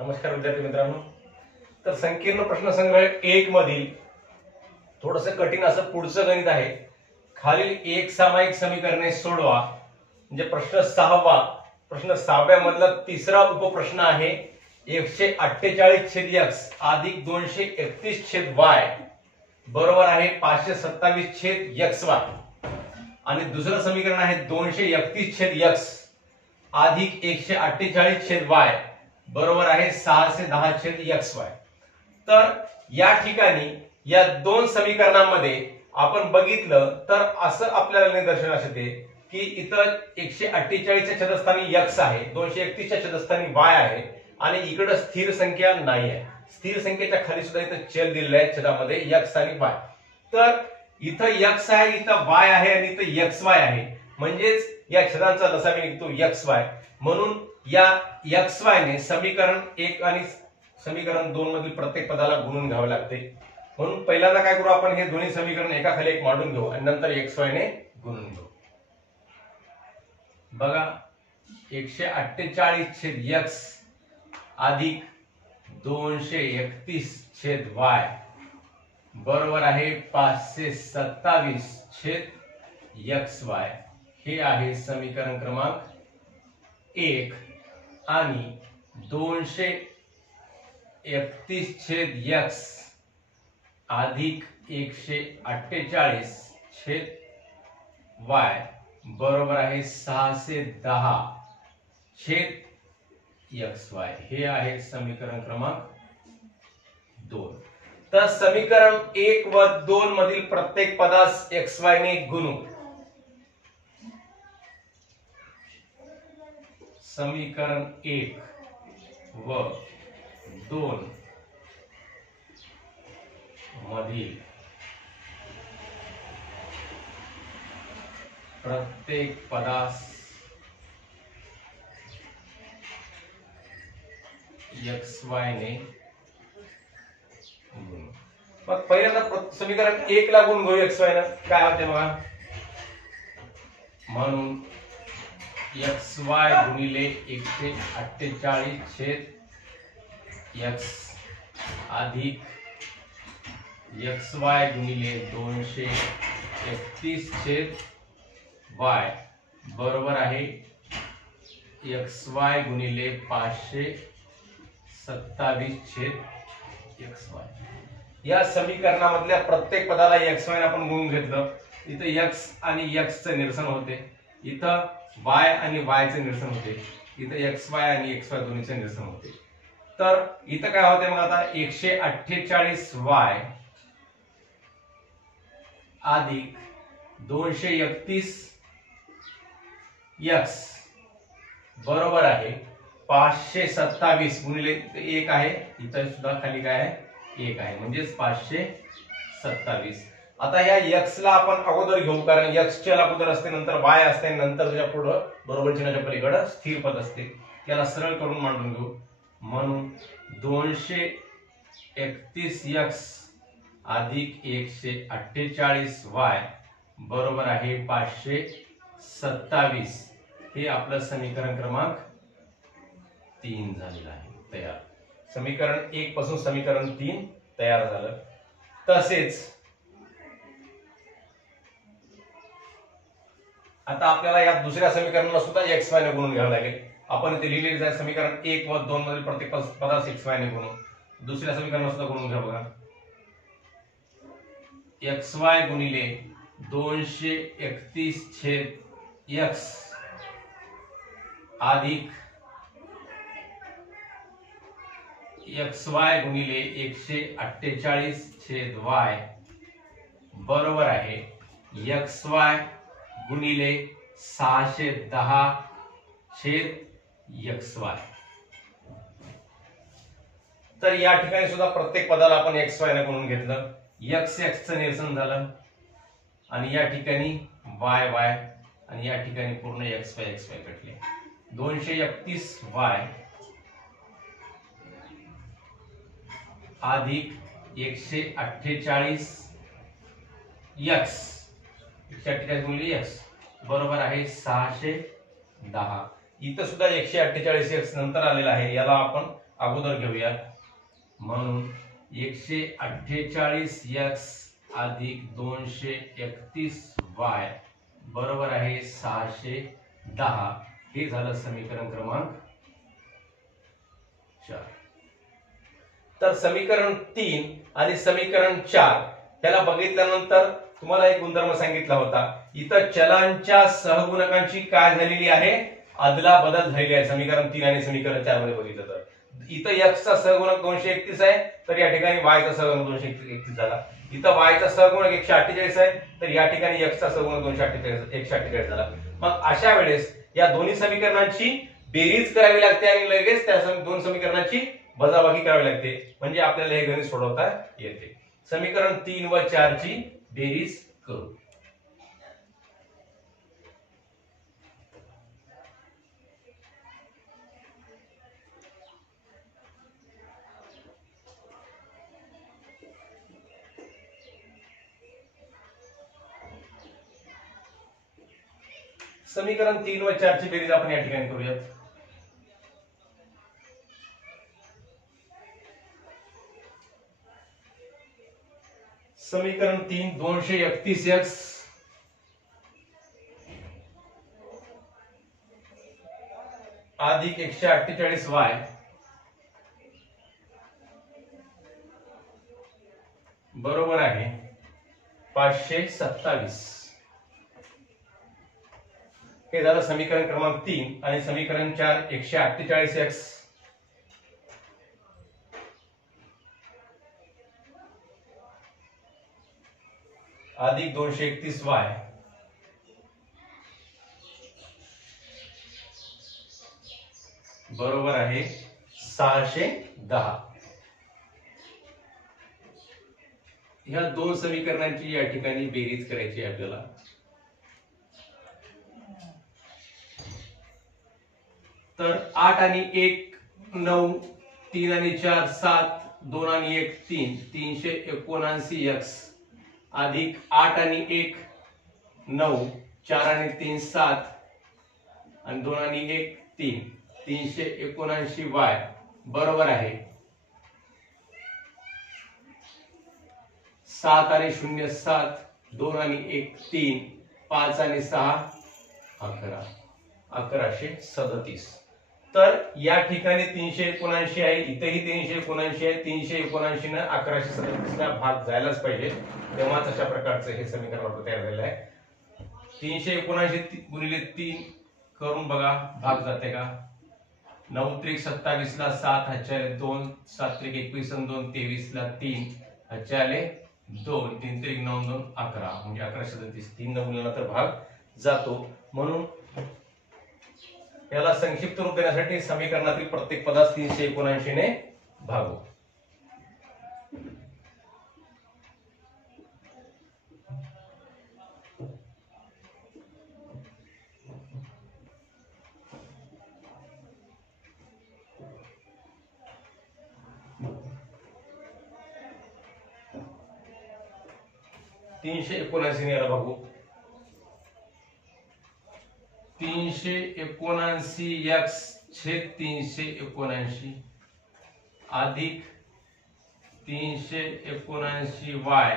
नमस्कार विद्यार्थी मित्रांनो। तर संकीर्ण प्रश्नसंग्रह 1 मधील थोडंसं कठीण असं पुढचं गणित आहे। खालील एक सामायिक समीकरणे सोडवा। म्हणजे प्रश्न 6वा, प्रश्न 6व्या मधला तिसरा उपप्रश्न आहे 148/x अधिक 231/y बरोबर आहे 527/xy। आणि दुसरं समीकरण आहे 231/x अधिक 148/y बरोबर आहे 610/xy। तर या ठिकाणी या दोन समीकरणांमध्ये आपण बघितलं तर असं आपल्याला निदर्शनास येते की इथं 148 च्या छेदस्थानी x आहे, 231 च्या छेदस्थानी y आहे आणि इकडे स्थिर संख्या नाही आहे। स्थिर संख्येच्या खाली सुद्धा इथं चल दिलेले आहेत छेदामध्ये x आणि y। तर इथं x आहे, इथं y आहे आणि इथं xy आहे, म्हणजेच या छेदांचा लसावी निघतो xy। म्हणून या xy ने समीकरण 1 आणि समीकरण 2 मधील प्रत्येक पदाला गुणून घ्यावे लागते। म्हणून पहिल्यांदा काय करू, आपण हे दोन्ही समीकरण एकाखाली एक मांडून घेऊ आणि नंतर xy ने गुणून घेऊ। बघा 148/x अधिक 231/y बरोबर आहे 527/xy। हे आहे समीकरण क्रमांक 1 आणि 231/x अधिक 148/y बरोबर आहे 610/xy। हे आहे समीकरण क्रमांक 2। तर समीकरण 1 व 2 मधील प्रत्येक पदास xy ने गुणू। समीकरण 1 व 2 मधील प्रत्येक पदास xy ने गुणू। मग पहिल्यांदा समीकरण 1 ला गुण घेऊ xy ने, काय होते बघा। म्हणून xy गुणिले 148/x अधिक xy गुणिले 231/y बरोबर आहे xy गुणिले 527/xy। या समीकरणामधल्या प्रत्येक पदाला xy ने आपण गुणून घेतलं। इथं x आणि x चे निरसन होते, इथं y आणि y चे निरसन होते, इथं xy आणि xy दोन्हीचे निरसन होते। तर इथं काय होते मग आता 148y अधिक 231x बरोबर आहे 527 गुणिले 1 आहे, इथं सुद्धा खाली काय आहे 1 आहे, म्हणजेच 527। आता या x ला आपण अगोदर घेऊ, कारण x चल अगोदर असते, नंतर y असते, नंतर त्याच्या पुढे बरोबर चिन्हाच्या पलीकडे स्थिर पद असते। त्याला सरळ करून मांडून घेऊ। म्हणून 231x अधिक 148y बरोबर आहे 527। हे आपलं समीकरण क्रमांक 3 झालेलं आहे तयार। समीकरण 1 पासून समीकरण 3 तयार झालं। तसेच आता आपल्याला या दुसऱ्या समीकरणाला सुद्धा xy ने गुणून घ्यावं लागेल। आपण इथे लिहिलेले आहे समीकरण 1 व 2 मधील प्रत्येक पदास xy ने गुणू। दुसऱ्या समीकरणाला सुद्धा गुणून घ्या बघा। xy गुणिले 231/x अधिक xy गुणिले 148/y बरोबर आहे xy गुणिले 610/xy। तर या ठिकाणी सुद्धा प्रत्येक पदाला आपण xy ने गुणून घेतलं। x चं निरसन झालं आणि या ठिकाणी y आणि या ठिकाणी पूर्ण xy कटले। 231y अधिक 148x 148 गुणिले x बरोबर आहे 610। इथं सुद्धा 148x नंतर आलेला आहे, याला आपण अगोदर घेऊया. म्हणून 148x अधिक 231y बरोबर आहे 610. हे झालं समीकरण क्रमांक 4. तर समीकरण 3 आणि समीकरण 4 त्याला बघितल्यानंतर तुम्हाला एक गुणधर्म सांगितला होता. इथं चलांच्या सहगुणकांची काय झालेली आहे, अदला बदल झालेली आहे. समीकरण 3 आणि समीकरण 4 मध्ये बघितलं तर इथं x चा सहगुणक 231 आहे, तर या ठिकाणी y चा सहगुणक 231 झाला. इथं y चा सहगुणक 148 आहे, तर या ठिकाणी x चा सहगुणक 148 झाला. मग अशा वेळेस या दोन्ही समीकरणांची बेरीज करावी लागते आणि लगेच त्या दोन समीकरणांची वजाबाकी करावी लागते, म्हणजे आपल्याला हे गणित सोडवता येते. समीकरण 3 व 4 ची बेरीज करू. समीकरण 3 व 4 ची बेरीज आपण या ठिकाणी करूयात. समीकरण 3 231x अधिक 148y बरोबर आहे 527. हे झालं समीकरण क्रमांक 3. आणि समीकरण 4 148x अधिक 231y बरोबर आहे 610. ह्या दोन समीकरणांची या ठिकाणी बेरीज करायची आहे आपल्याला. तर 8 आणि 1 9, 3 आणि 4 7, 2 आणि 1 3, 379x अधिक 8 आणि 1 9, 4 आणि 3 7 आणि 2 आणि 1 3, 379y बरोबर आहे 7 आणि 0 7, 2 आणि 1 3, 5 आणि 6 11, 1137. तर या ठिकाणी 379 आहे, इथेही 379 आहे. 379 ने 1137 ला भाग जायलाच पाहिजे, तेव्हाच अशा प्रकारचं हे समीकरण तयार झालेलं आहे. 379 गुणिले 3 करून बघा भाग जाते का. 9 त्रिक 27 ला 7 हाच्याले 2, 7 त्रिक 21 आणि 2 23 ला 3 हाच्याले 2, 3 त्रिक 9 2 11 म्हणजे 1137. 3 न गुणल्यानंतर भाग जातो. म्हणून याला संक्षिप्त रूप देण्यासाठी समीकरणातील प्रत्येक पदास 379 ने भागू. तीनशे 79 ने याला भागू. 379x छेद 379 अधिक 379y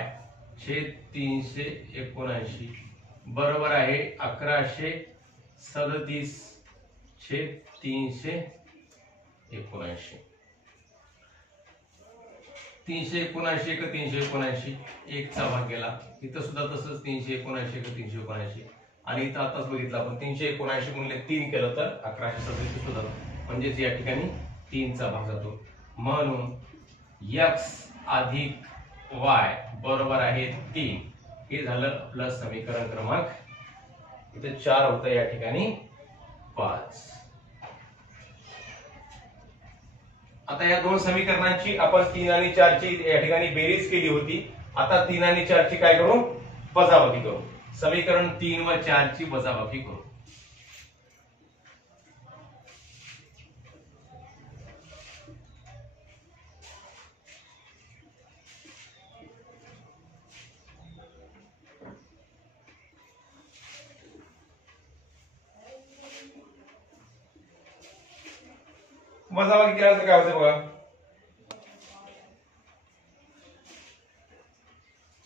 छेद 379 बरोबर आहे 1137 छेद 379. 379 का 379 एक चा भाग गेला. इथं सुद्धा तसंच 379 का 379 आणि इथं आताच बघितलं आपण 379 गुणिले 3 केलं तर 1137 होतं, म्हणजेच या ठिकाणी 3 चा भाग जातो. म्हणून x अधिक y बरोबर आहे 3. हे झालं आपलं समीकरण क्रमांक. इथे 4 होतं, या ठिकाणी 5. आता या दोन समीकरणांची आपण 3 आणि 4 ची या ठिकाणी बेरीज केली होती. आता 3 आणि 4 ची काय करू, वजाबाकी करू. समीकरण 3 व 4 ची वजाबाकी करू. वजाबाकी केल्यानंतर काय होते बघा,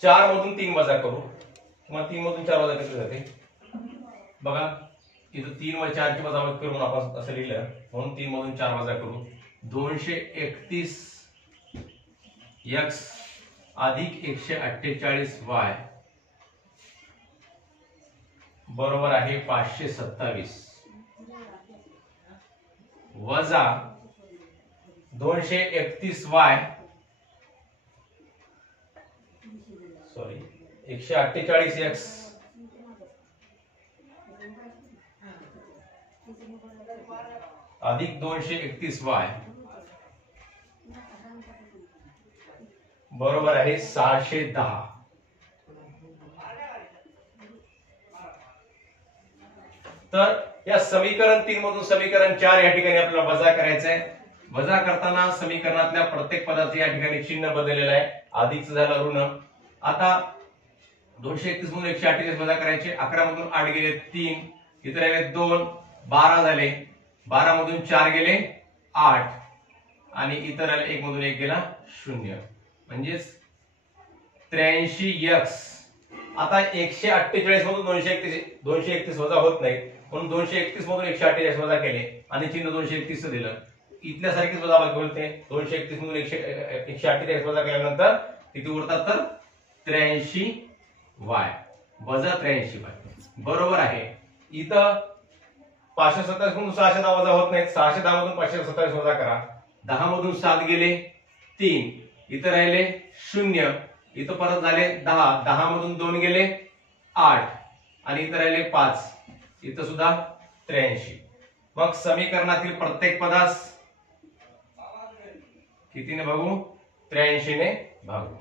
4 मधून 3 वजा करू, किंवा 3 मधून 4 वजा केले जाते बघा, इथं 3 व 4 ची वजाबाकी करून आपण असं लिहिलं, म्हणून 3 मधून 4 वजा करू, 231 x अधिक 148y बरोबर आहे 527 वजा 231y 148x अधिक 231y बरोबर आहे 610. तर या समीकरण 3 मधून समीकरण 4 या ठिकाणी आपल्याला वजा करायचं आहे. वजा करताना समीकरणातल्या प्रत्येक पदाचं या ठिकाणी चिन्ह बदललेलं आहे, अधिकचं झालं ऋण. आता 231 मधून 148 वजा करायचे, 11 मधून 8 गेले 3, इथे राहिले 2, 12 झाले, 12 मधून 4 गेले 8, आणि इतर राहिले 1 मधून 1 गेला 0, म्हणजेच 83x. आता 148 मधून 231 वजा होत नाही, म्हणून 231 मधून 148 वजा केले आणि चिन्ह 231 दिलं. इथल्या सारखीच वजाबाकी होते, 231 मधून 148 वजा केल्यानंतर किती उरतात तर 83y वजा 83y बरोबर आहे. इथं 527 मधून 610 वजा होत नाहीत, 610 मधून 527 वजा करा, 10 मधून 7 गेले 3, इथं राहिले 0, इथं परत झाले 10, 10 मधून 2 गेले 8, आणि इथं राहिले 5, इथं सुद्धा 83. मग समीकरणातील प्रत्येक पदास कितीने भागू, 83 ने भागू.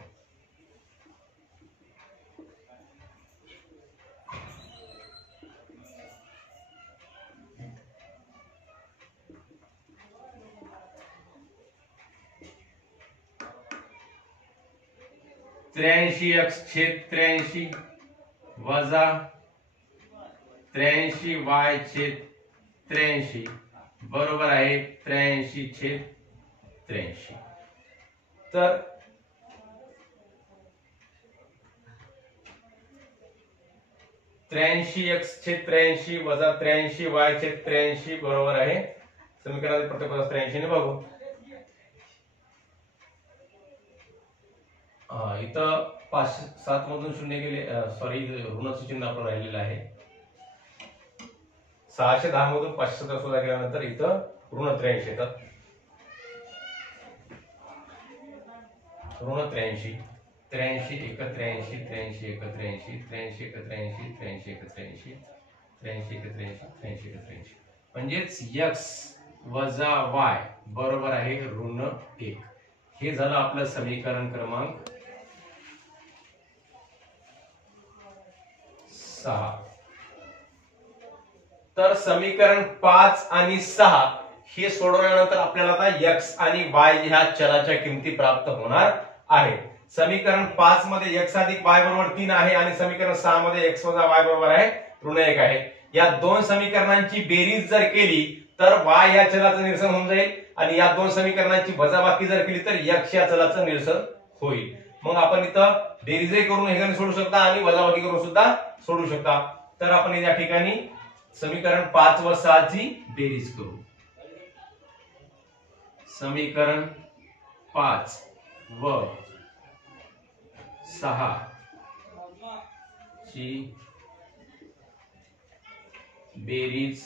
(83x छेद 83 वजा 83y छेद 83 बरोबर आहे 83 छेद 83. तर (83x छेद 83 वजा 83y छेद 83 बरोबर आहे समीकरणातील प्रत्येक पदास 83 ने भागू. इथं 7 मधून 0 गेले, सॉरी ऋणाचं चिन्ह आपलं राहिलेलं आहे. 610 मधून 527 वजा केल्यानंतर इथं ऋण 83 येतात, ऋण 83, 83 एक 83, 83 एक 83, 83 एक 83, 83 एक 83, 83 एक 83, 83 एक 83, म्हणजेच x वजा y बरोबर आहे ऋण 1. हे झालं आपलं समीकरण क्रमांक 6. तर समीकरण 5 आणि 6 हे सोडवल्यानंतर आपल्याला आता x आणि y ह्या चलाच्या किमती प्राप्त होणार आहेत. समीकरण 5 मध्ये x अधिक y बरोबर 3 आहे, आणि समीकरण 6 मध्ये x वजा y बरोबर आहे ऋण 1 आहे. या दोन समीकरणांची बेरीज जर केली तर y या चलाचं निरसन होऊन जाईल, आणि या दोन समीकरणांची वजाबाकी जर केली तर x या चलाचं निरसन होईल. मग आपण इथं बेरीजही करून हे सोडू शकता आणि वजाबाकी करून सुद्धा सोडू शकता. तर आपण या ठिकाणी समीकरण 5 व 6 ची बेरीज करू. समीकरण 5 व 6 ची बेरीज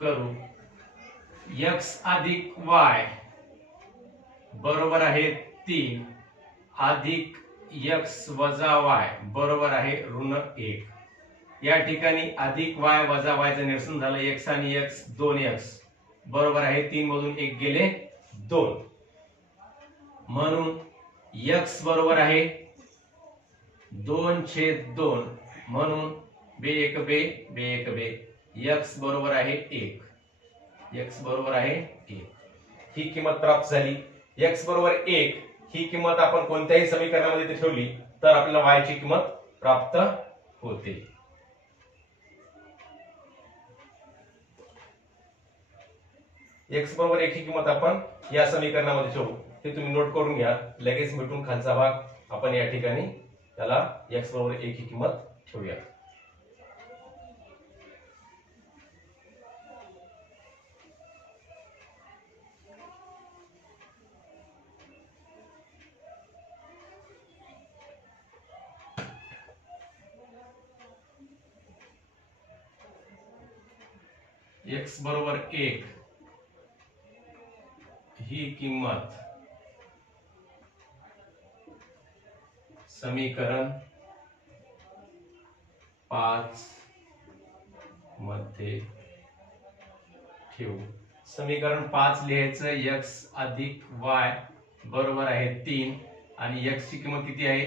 करू. x अधिक y बरोबर आहे 3 अधिक x वजा y बरोबर आहे ऋण 1. या ठिकाणी अधिक y वजा y चं निरसन झालं, x आणि x 2x बरोबर आहे 3 मधून 1 गेले 2, म्हणून x बरोबर आहे 2/2, म्हणून b1 b1 b, x बरोबर आहे 1, x बरोबर आहे 1. ही किंमत प्राप्त झाली. x बरोबर 1 ही किंमत आपण कोणत्याही समीकरणामध्ये ठेवली तर आपल्याला y ची किंमत प्राप्त होते. x बरोबर 1 ही किंमत आपण या समीकरणामध्ये ठेवू. हे तुम्ही नोट करून घ्या. लगेच मिटून खालचा भाग आपण या ठिकाणी त्याला x बरोबर 1 ही किंमत ठेवूया. x बरोबर 1 ही किंमत समीकरण 5 मध्ये ठेवू. समीकरण 5 लिहायचं x अधिक y बरोबर आहे 3 आणि x ची किंमत किती आहे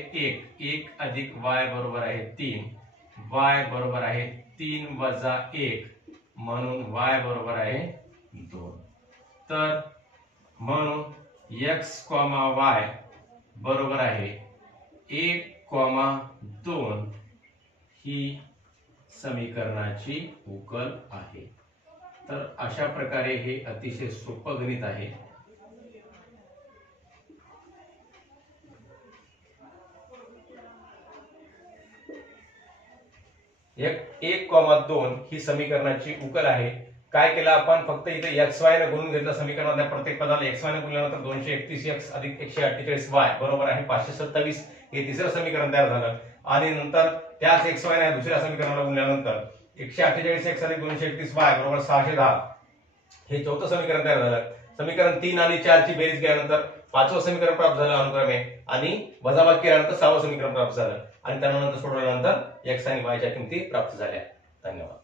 1 अधिक y बरोबर आहे 3 y बरोबर आहे 3 वजा 1 म्हणून y बरोबर आहे 2. तर म्हणून x, y बरोबर आहे 1,2 ही समीकरणाची उकल आहे. तर अशा प्रकारे हे अतिशय सोपं गणित आहे. एक 1,2 ही समीकरणाची उकल आहे. काय केलं आपण फक्त इथे xy ने गुणून घेतलं समीकरणातल्या प्रत्येक पदाला xy ने गुणल्यानंतर 231x अधिक 148y बरोबर आहे 527 हे तिसरं समीकरण तयार झालं. आणि नंतर त्याच xy ने दुसऱ्या समीकरणाला गुणल्यानंतर 148x अधिक 231y बरोबर 610 हे चौथं समीकरण तयार झालं. समीकरण 3 आणि 4 ची बेरीज केल्यानंतर पाचवं समीकरण प्राप्त झालं अनुक्रमे आणि वजाबाकी केल्यानंतर सहावं समीकरण प्राप्त झालं आणि त्यानंतर सोडवल्यानंतर x आणि y च्या किमती प्राप्त झाल्या. धन्यवाद.